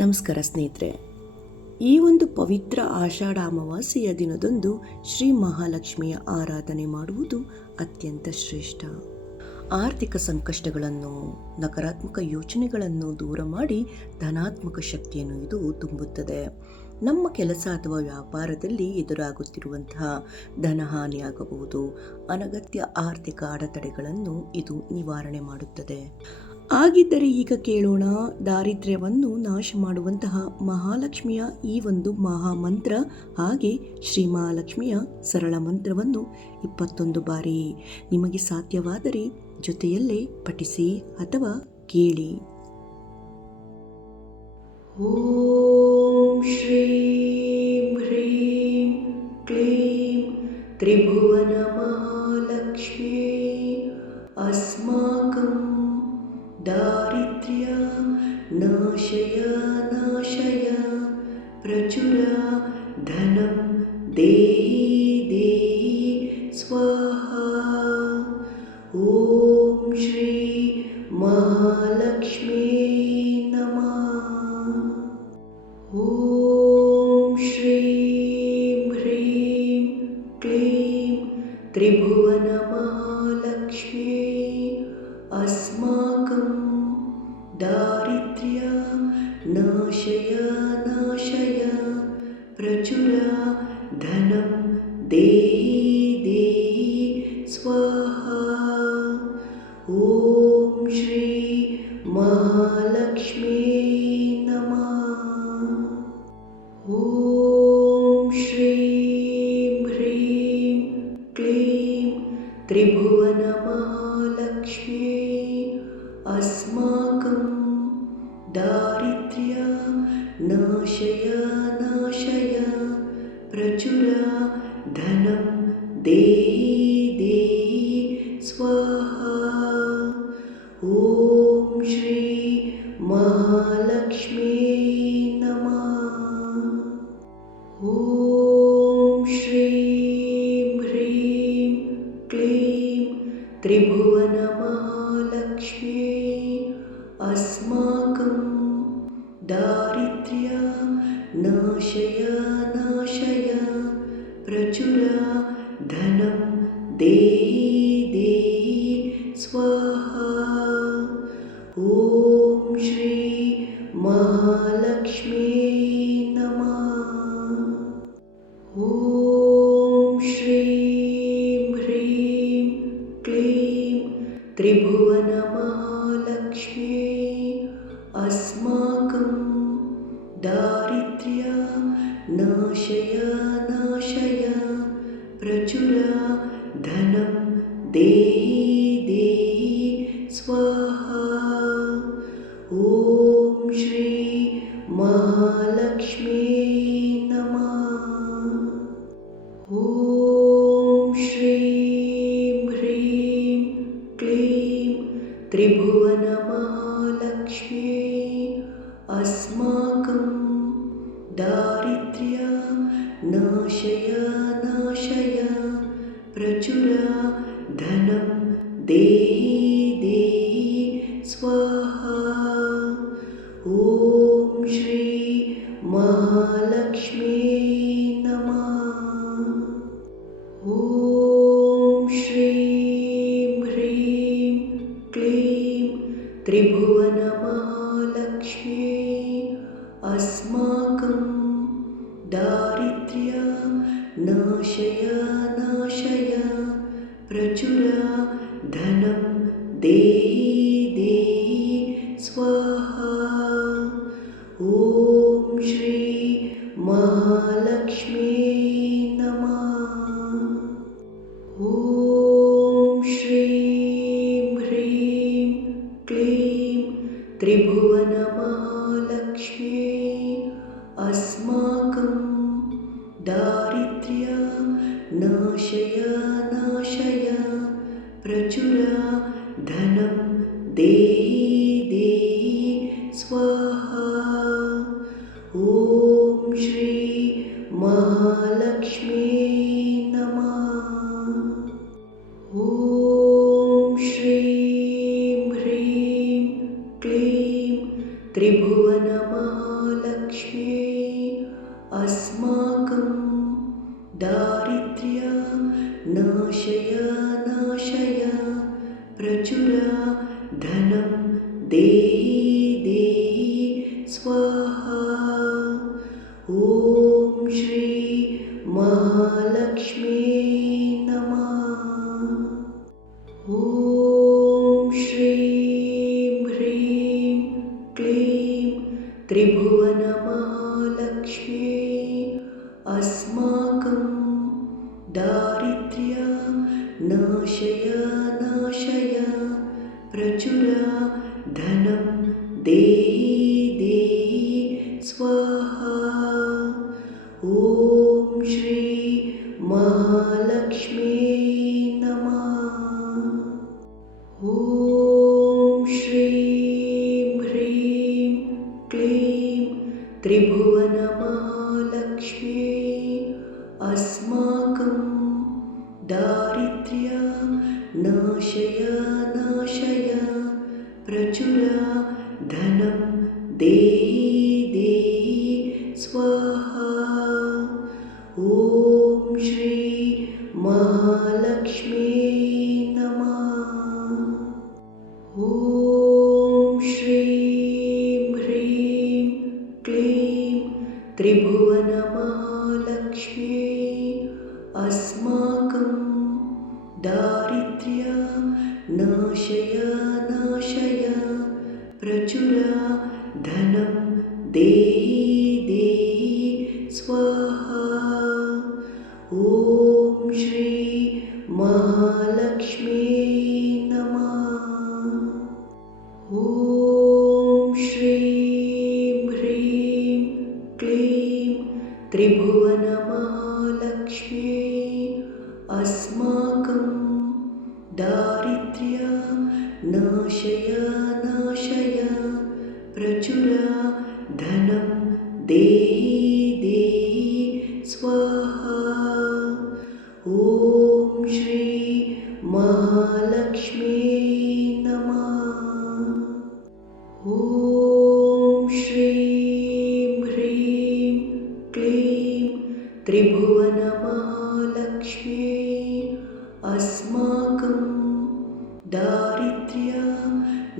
ನಮಸ್ಕಾರ ಸ್ನೇಹಿತರೆ. ಈ ಒಂದು ಪವಿತ್ರ ಆಷಾಢ ಅಮಾವಾಸ್ಯೆಯ ದಿನದಂದು ಶ್ರೀ ಮಹಾಲಕ್ಷ್ಮಿಯ ಆರಾಧನೆ ಮಾಡುವುದು ಅತ್ಯಂತ ಶ್ರೇಷ್ಠ. ಆರ್ಥಿಕ ಸಂಕಷ್ಟಗಳನ್ನು, ನಕಾರಾತ್ಮಕ ಯೋಚನೆಗಳನ್ನು ದೂರ ಮಾಡಿ ಧನಾತ್ಮಕ ಶಕ್ತಿಯನ್ನು ಇದು ತುಂಬುತ್ತದೆ. ನಮ್ಮ ಕೆಲಸ ಅಥವಾ ವ್ಯಾಪಾರದಲ್ಲಿ ಎದುರಾಗುತ್ತಿರುವಂತಹ ಧನಹಾನಿಯಾಗಬಹುದು, ಅನಗತ್ಯ ಆರ್ಥಿಕ ಅಡೆತಡೆಗಳನ್ನು ಇದು ನಿವಾರಣೆ ಮಾಡುತ್ತದೆ. ಹಾಗಿದ್ದರೆ ಈಗ ಕೇಳೋಣ, ದಾರಿದ್ರ್ಯವನ್ನು ನಾಶ ಮಾಡುವಂತಹ ಮಹಾಲಕ್ಷ್ಮಿಯ ಈ ಒಂದು ಮಹಾಮಂತ್ರ ಹಾಗೆ ಶ್ರೀ ಮಹಾಲಕ್ಷ್ಮಿಯ ಸರಳ ಮಂತ್ರವನ್ನು 21 ಬಾರಿ ನಿಮಗೆ ಸಾಧ್ಯವಾದರೆ ಜೊತೆಯಲ್ಲೇ ಪಠಿಸಿ ಅಥವಾ ಕೇಳಿ. ಓಂ ಶ್ರೀಂ ಹ್ರೀಂ ಕ್ಲೀಂ ತ್ರಿಭುವನ ಮಹಾಲಕ್ಷ್ಮೀ ಅಸ್ಮಾಕಂ ದಾರಿದ್ರ್ಯ ನಾಶಯ ನಾಶಯ ಪ್ರಚುರ ಧನಂ ದೇಹಿ ದೇಹಿ ಸ್ವಾಹಾ. ಓಂ ಶ್ರೀ ಮಹಾಲಕ್ಷ್ಮೀ ನಮಃ. ಓಂ ಶ್ರೀಂ ಹ್ರೀಂ ಕ್ಲೀಂ ತ್ರಿಭುವನ ಮಹಾಲಕ್ಷ್ಮೀ ಅಸ್ಮಾಕಂ ದಾರಿದ್ರ್ಯ ನಾಶಯ ನಾಶಯ ಪ್ರಚುರ ಧನಂ ದೇಹಿ ದೇಹಿ ಸ್ವಾಹಾ. ಓಂ ಶ್ರೀ ಮಹಾಲಕ್ಷ್ಮೀ ನಮಃ. ಓಂ ಶ್ರೀಂ ಹ್ರೀಂ ಕ್ಲೀಂ ತ್ರಿಭುವನ ಮಹಾಲಕ್ಷ್ಮೀ ಅಸ್ಮಾಕಂ ದಾರಿದ್ರ್ಯ ನಾಶಯ ನಾಶಯ ಪ್ರಚುರ ಧನಂ ದೇಹಿ ದೇಹಿ ಸ್ವಾಹಾ. ಓಂ ಶ್ರೀ ಮಹಾಲಕ್ಷ್ಮೀ ನಮಃ. ಓಂ ಶ್ರೀಂ ಹ್ರೀಂ ಕ್ಲೀಂ ತ್ರಿಭುವನ ಮಹಾಲಕ್ಷ್ಮೀ ಅಸ್ಮಾಕಂ ದಾರಿದ್ರ್ಯ ನಾಶಯ ನಾಶಯ ಪ್ರಚುರ ಧನಂ ದೇಹಿ ದೇಹಿ ಸ್ವಾಹಾ. ಓಂ ಶ್ರೀ ಮಹಾಲಕ್ಷ್ಮೀ ನಮಃ. ಓಂ ಶ್ರೀಂ ಹ್ರೀಂ ಕ್ಲೀಂ ತ್ರಿಭುವನ ಮಹಾಲಕ್ಷ್ಮೀ ಅಸ್ಮಾಕಂ ದಾರಿದ್ರ್ಯ ನಾಶಯ ನಾಶಯ ಪ್ರಚುರ ಧನಂ ದೇಹಿ ದೇಹಿ ಸ್ವಾಹಾ. ಓಂ ಶ್ರೀ ಮಹಾಲಕ್ಷ್ಮೀ ನಮಃ. ಓಂ ಶ್ರೀಂ ಹ್ರೀಂ ಕ್ಲೀಂ ತ್ರಿಭುವನ ಮಹಾಲಕ್ಷ್ಮೀ ಅಸ್ಮಾಕಂ ದಾರಿದ್ರ್ಯ ನಾಶಯ ನಾಶಯ ಪ್ರಚುರ ಧನಂ ದೇಹಿ ದೇಹಿ ಸ್ವಾಹಾ. ಓಂ ಶ್ರೀ ಮಹಾಲಕ್ಷ್ಮೀ ನಮಃ. ಓಂ ಶ್ರೀಂ ಹ್ರೀಂ ಕ್ಲೀಂ ತ್ರಿಭುವನ ಮಹಾಲಕ್ಷ್ಮೀ ಅಸ್ಮಾಕಂ ದಾರಿದ್ರ್ಯ ನಾಶಯ ನಾಶಯ ಪ್ರಚುರ ಧನಂ ದೇಹಿ ದೇಹಿ ಸ್ವಾಹಾ. ಓಂ ಶ್ರೀ ಮಹಾಲಕ್ಷ್ಮೀ ನಮಃ. ಓಂ ಶ್ರೀಂ ಹ್ರೀಂ ಕ್ಲೀಂ ತ್ರಿಭುವನ ಮಹಾಲಕ್ಷ್ಮೀ ಅಸ್ಮಾಕಂ ದಾರಿದ್ರ್ಯ ನಾಶಯ ನಾಶಯ ಪ್ರಚುರ ಧನಂ ದೇಹಿ ದೇಹಿ ಸ್ವಾಹಾ. ಓಂ ಶ್ರೀ ಮಹಾಲಕ್ಷ್ಮೀ ನಮಃ. ಓಂ ಶ್ರೀಂ ಹ್ರೀಂ ಕ್ಲೀಂ ತ್ರಿಭುವನ ಮಹಾಲಕ್ಷ್ಮೀ अस्माकं दारिद्र्य नाशय नाशय प्रचुर धनं देहि देहि स्वाहा। ॐ श्री महालक्ष्मी नमः। ॐ श्रीं ह्रीं क्लीं त्रिभुवनमहालक्ष्मी अस्माकं दारिद्र्य नाशय नाशय प्रचुर धनं देहि देहि स्वाहा। ॐ श्री महालक्ष्मी नमः। ॐ श्रीं ह्रीं क्लीं त्रिभुवनमहालक्ष्मी अस्माकं दारिद्र्य नाशय नाशय प्रचुर धनं देहि देहि स्वाहा। ॐ श्री महालक्ष्मी नमः। ॐ श्रीं ह्रीं क्लीं त्रिभुवनमहालक्ष्मी अस्माकं दारिद्र्य नाशय नाशय प्रचुर धनं देहि देहि स्वाहा। ॐ श्री महालक्ष्मी नमः। ॐ श्रीं ह्रीं क्लीं त्रिभुवनमहालक्ष्मी अस्माकं दारिद्र्य नाशय नाशय प्रचुर धनं देहि देहि स्वाहा। ॐ श्री महालक्ष्मी नमः। ॐ श्रीं ह्रीं क्लीं त्रिभुवनमहालक्ष्मी अस्माकं दारिद्र्य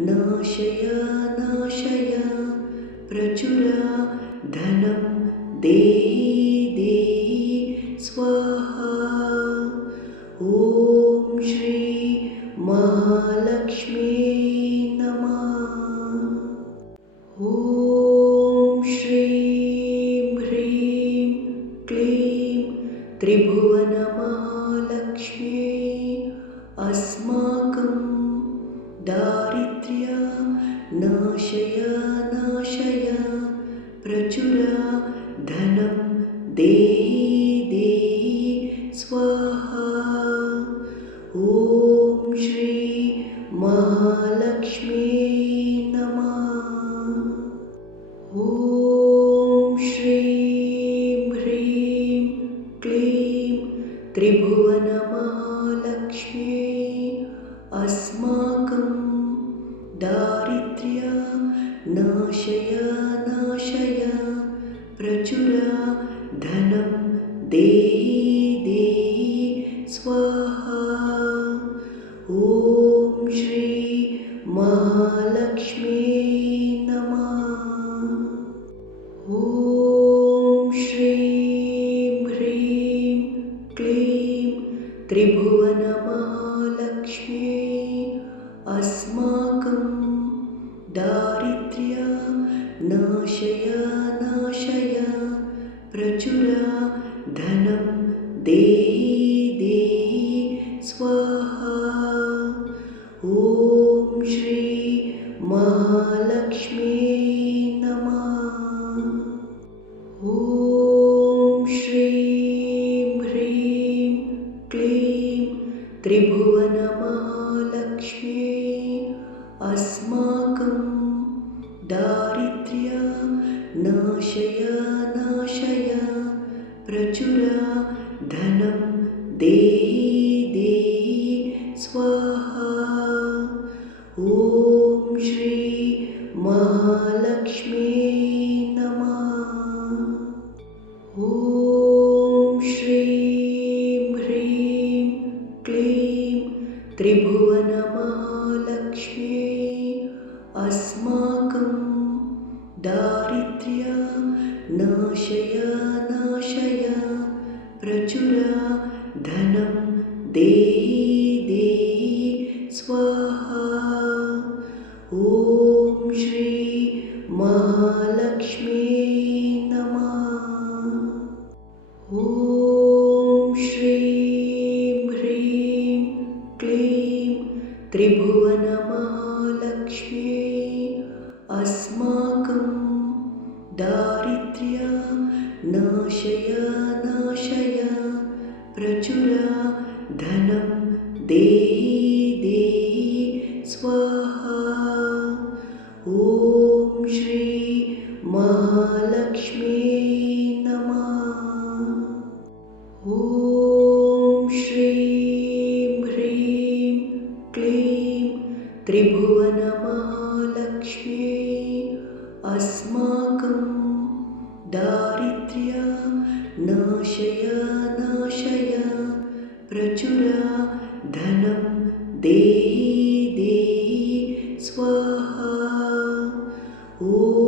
नाशय नाशय प्रचुर धनं देहि देहि स्वाहा। ॐ श्री महालक्ष्मी नमः। ॐ श्रीं ह्रीं क्लीं त्रिभुवनमहालक्ष्मी अस्माकं दारिद्र्य नाशय नाशय प्रचुर धनं देहि देहि स्वाहा। ॐ श्री महालक्ष्मी नमः। ॐ श्रीं ह्रीं क्लीं त्रिभुवनमहालक्ष्मी अस्माकं दारिद्र्य नाशय नाशय प्रचुर धनं देहि देहि स्वाहा। ॐ श्री महालक्ष्मी नमः। ॐ श्रीं ह्रीं क्लीं त्रिभुवनमहालक्ष्मी अस्माकं दारिद्र्य नाशय नाशय प्रचुर धनं देहि देहि स्वाहा। ॐ श्री महालक्ष्मी नमः। ॐ श्रीं ह्रीं क्लीं त्रिभुवनमहालक्ष्मी अस्माकं दारिद्र्य नाशय नाशय प्रचुर धनं देहि देहि स्वाहा। ॐ श्री महालक्ष्मी नमः। अस्माकं दारिद्र्य नाशय नाशय प्रचुर धनं देहि देहि स्वाहा। ॐ श्री महालक्ष्मी नमः। ॐ श्रीं ह्रीं क्लीं त्रिभुवनमहालक्ष्मी अस्माकं दारिद्र्य नाशय नाशय प्रचुर धनं देहि देहि स्वाहा। ॐ श्री महालक्ष्मी नमः। ॐ श्रीं ह्रीं क्लीं त्रिभुवनमहालक्ष्मी अस्माकं दारिद्र्य नाशय नाशय प्रचुर धनं देहि देहि स्वाहा। ॐ